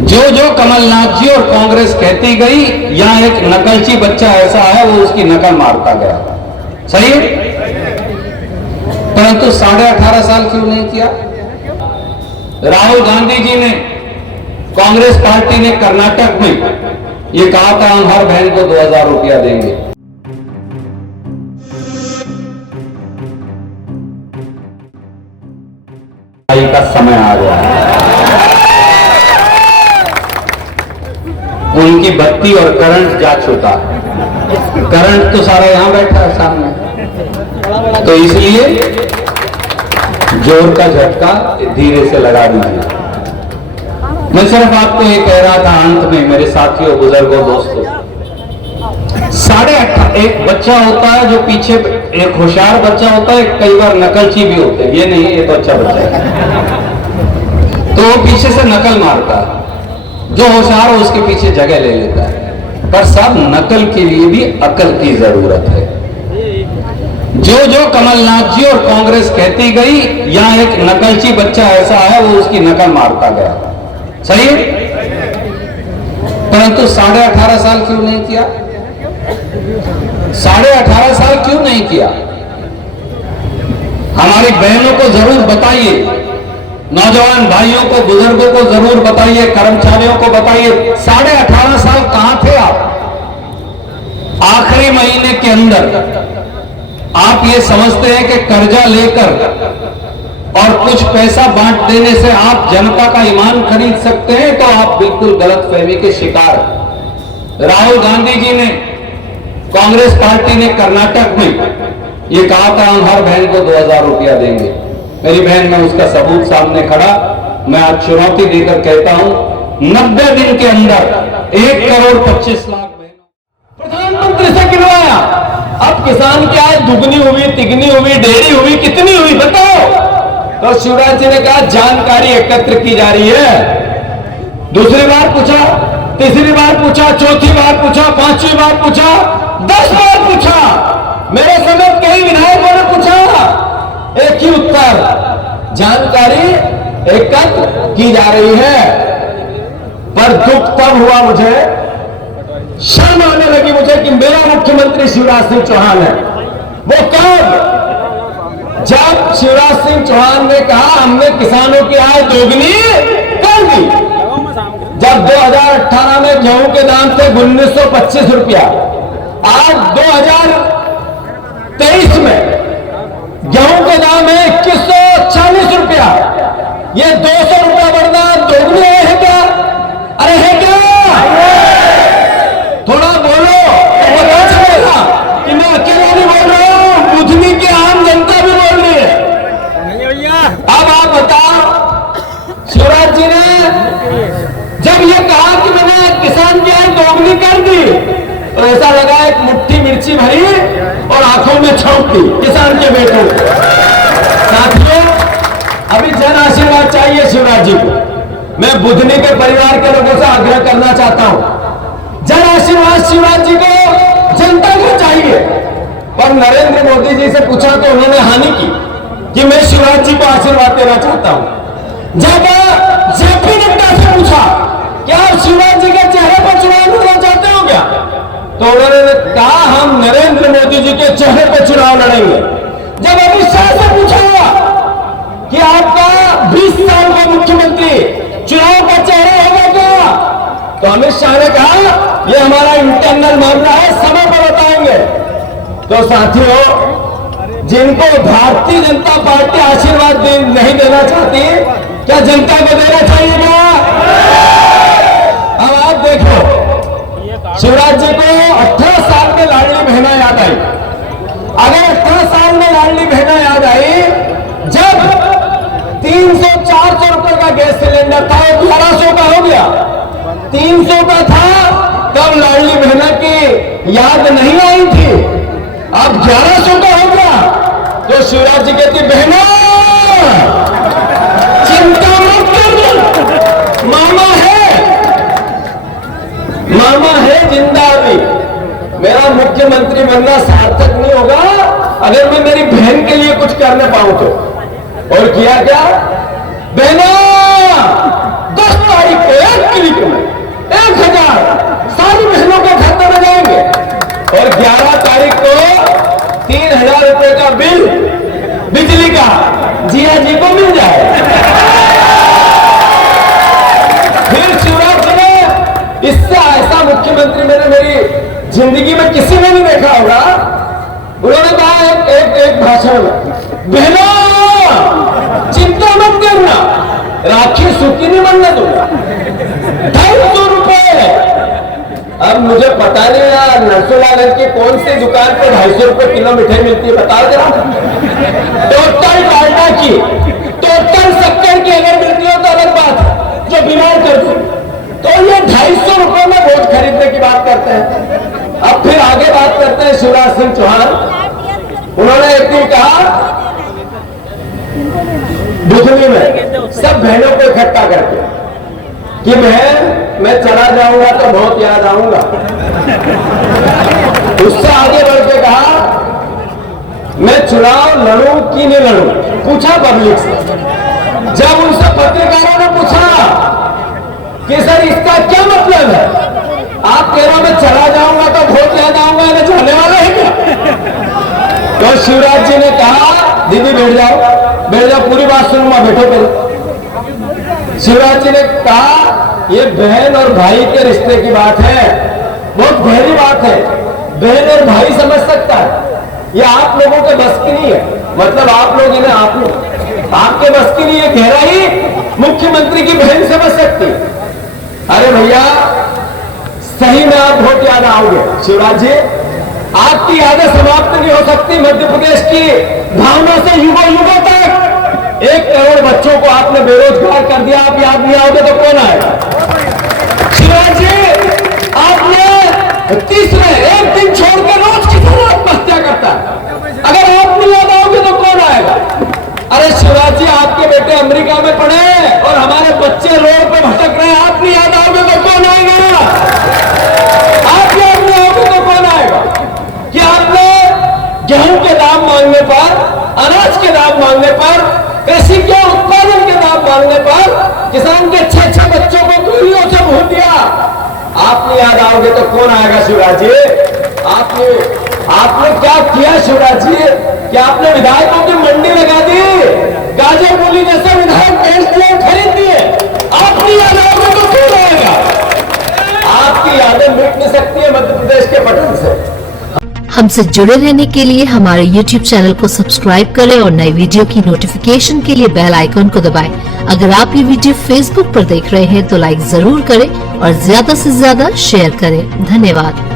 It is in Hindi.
जो जो कमलनाथ जी और कांग्रेस कहती गई, यहां एक नकलची बच्चा ऐसा है वो उसकी नकल मारता गया। सही है? परंतु 18.5 साल क्यों नहीं किया? राहुल गांधी जी ने, कांग्रेस पार्टी ने कर्नाटक में ये कहा था हम हर बहन को 2000 रुपया देंगे। का समय आ गया है। उनकी बत्ती और करंट जा चुका है। करंट तो सारा यहां बैठा है सामने, तो इसलिए जोर का झटका धीरे से लगा दीजिए। मैं सिर्फ आपको ये कह रहा था अंत में, मेरे साथियों, बुजुर्गों, दोस्तों, 8.5 एक बच्चा होता है जो पीछे, एक होशियार बच्चा होता है, कई बार नकलची भी होते हैं। ये नहीं, ये तो अच्छा बच्चा है, तो वो पीछे से नकल मारता है। जो होशियार हो उसके पीछे जगह ले लेता है। पर सब नकल के लिए भी अकल की जरूरत है। जो जो कमलनाथ जी और कांग्रेस कहती गई, यहां एक नकलची बच्चा ऐसा है वो उसकी नकल मारता गया। सही है? परंतु 18.5 साल क्यों नहीं किया? 18.5 साल क्यों नहीं किया? हमारी बहनों को जरूर बताइए, नौजवान भाइयों को, बुजुर्गों को जरूर बताइए, कर्मचारियों को बताइए, 18.5 साल कहां थे आप? आखिरी महीने के अंदर आप ये समझते हैं कि कर्जा लेकर और कुछ पैसा बांट देने से आप जनता का ईमान खरीद सकते हैं, तो आप बिल्कुल गलतफहमी के शिकार हैं। राहुल गांधी जी ने, कांग्रेस पार्टी ने कर्नाटक में ये कहा था हम हर बहन को 2000 रुपया देंगे। मेरी बहन, मैं उसका सबूत सामने खड़ा, मैं आज चुनौती देकर कहता हूं, 90 दिन के अंदर 1,25,00,000 प्रधानमंत्री से गिनवाया। अब किसान की आय दुगनी हुई, तिगनी हुई, डेढ़ी हुई, कितनी हुई बताओ? तो शिवराज जी ने कहा जानकारी एकत्र की जा रही है। दूसरी बार पूछा, तीसरी बार पूछा, चौथी बार पूछा, 5वीं बार पूछा, 10 बार पूछा, मेरे समेत कई विधायकों ने पूछा, एक ही उत्तर, जानकारी एकत्र की जा रही है। पर दुख तब हुआ, मुझे शर्म आने लगी मुझे कि मेरा मुख्यमंत्री शिवराज सिंह चौहान है। वो कब? जब शिवराज सिंह चौहान ने कहा हमने किसानों की आय दोगुनी कर दी। जब 2018 में गेहूं के दाम थे 1925 रुपया, आज 2023 में गेहूं के दाम है 2140 रुपया। ये 200 रुपया बढ़ना दोगुनी है क्या? अरे है क्या? थोड़ा बोलो, पता चलेगा कि मैं अकेला नहीं बोल रहा हूं, बुधनी की आम जनता भी बोल रही है। अब आप बताओ, शिवराज जी ने जब ये कहा कि मैंने किसान की आय दोगुनी कर दी, तो ऐसा लगा एक मुट्ठी मिर्ची भरी और आंखों में छौंक दी किसान के बेटों को। साथियों, अभी जन आशीर्वाद चाहिए शिवराज जी को। मैं बुधनी के परिवार के लोगों से आग्रह करना चाहता हूं, जन आशीर्वाद शिवराज जी को जनता को चाहिए। पर नरेंद्र मोदी जी से पूछा तो उन्होंने हानि की कि मैं शिवराज जी को आशीर्वाद देना चाहता हूं। जब जेपी नड्डा से पूछा क्या आप शिवराज जी के चेहरे पर चुनाव लड़ना चाहते हो क्या, तो उन्होंने कहा हम नरेंद्र मोदी जी के चेहरे पर चुनाव लड़ेंगे। जब अमित शाह से पूछा कि आपका 20 साल का मुख्यमंत्री चुनाव का चेहरा होगा क्या, तो अमित शाह ने कहा यह हमारा इंटरनल मामला है, समय पर बताएंगे। तो साथियों, जिनको भारतीय जनता पार्टी आशीर्वाद नहीं देना चाहती, क्या जनता को देना चाहिए क्या? अब आप देखो, शिवराज जी को 18 साल में लाडली बहना याद आई। अगर 18 साल में लाडली बहना याद आई, जब 300-400 रुपए का गैस सिलेंडर था, 1100 का हो गया, 300 का था, तब लाडली बहना की याद नहीं आई थी। अब 1100 का हो गया, तो शिवराज जी कहती बहना चिंता मत कर, मामा है जिंदा अभी। मेरा मुख्यमंत्री बनना सार्थक नहीं होगा अगर मैं मेरी बहन के लिए कुछ कर न पाऊं तो। और किया क्या? बहना 10 तारीख को तारीख में 1000 सारी बहनों के खाते में जाएंगे और 11 तारीख को 3000 रुपए का बिल बिजली का जिया जी को मिल जाए। फिर शिवराज जी ने इससे ऐसा मुख्यमंत्री मैंने मेरी जिंदगी में किसी ने नहीं देखा होगा। उन्होंने कहा एक भाषण में, बहनों चिंता मत करना, राखी सूखी नहीं बनने दूंगा, 250 रुपए। अब मुझे पता नहीं यार नरसोलाल की कौन सी दुकान पे 250 रुपए किलो मिठाई मिलती है, बताओ जरा। टोटल डालडा की, टोटल शक्कर की अगर मिलती हो तो अलग बात है, जो बीमार कर दो। तो ये 250 रुपए में वोट खरीदने की बात करते हैं। अब फिर आगे बात करते हैं शिवराज सिंह चौहान। उन्होंने एक दिन कहा दुधनी में सब बहनों को इकट्ठा करके कि बहन मैं चला जाऊंगा तो बहुत याद आऊंगा। उससे आगे बढ़ के कहा मैं चुनाव लड़ूं कि नहीं लड़ूं, पूछा पब्लिक से। जब उनसे पत्रकारों ने पूछा कि सर इसका क्या मतलब है, आप कह रहे हो मैं चला जाऊंगा तो बहुत याद आऊंगा, मैं जाने वाला है क्या? तो शिवराज जी ने कहा दीदी बैठ जाओ, पूरी बात सुनूंगा, बैठो पहले। शिवराज जी ने कहा ये बहन और भाई के रिश्ते की बात है, बहुत गहरी बात है, बहन और भाई समझ सकता है, ये आप लोगों के बस की नहीं है। मतलब आप लोग इन्हें आप लोग आपके बस की नहीं है, गहराई मुख्यमंत्री की बहन समझ सकती। अरे भैया सही में आप बहुत याद आओगे शिवराज जी, आपकी यादें समाप्त नहीं हो सकती। मध्य प्रदेश की भावना से युगों युगों तक 1 करोड़ बच्चों को आपने बेरोजगार कर दिया, आप याद नहीं आओगे तो कौन आएगा? शिवराज जी आपने तीसरे एक दिन छोड़कर रोज किसान आत्महत्या करता है, अगर आप नहीं याद आओगे तो कौन आएगा? अरे शिवराज जी आपके बेटे अमेरिका में पढ़े और हमारे बच्चे रोड पे भटक रहे हैं, आप नहीं याद आओगे तो कौन आएगा? आप याद नहीं आओगे तो कौन आएगा? कि आपने गेहूं के दाम मांगने पर, अनाज के दाम मांगने पर, कृषि के उत्पादन के दाम मांगने पर किसान के 6 बच्चों को गोलियों से भून दिया। आप नहीं याद आओगे तो कौन आएगा शिवराज जी? आपने क्या किया शिवराज जी कि आपने विधायकों की मंडी लगा दी, गाजर मूली जैसे विधायक पेड़ खरीद दिए। आप नहीं याद आओगे तो कौन आएगा? आपकी यादें मिट नहीं सकती है मध्य प्रदेश के पटल से। हमसे जुड़े रहने के लिए हमारे YouTube चैनल को सब्सक्राइब करें और नई वीडियो की नोटिफिकेशन के लिए बेल आइकन को दबाएं। अगर आप ये वीडियो Facebook पर देख रहे हैं तो लाइक जरूर करें और ज्यादा से ज्यादा शेयर करें। धन्यवाद।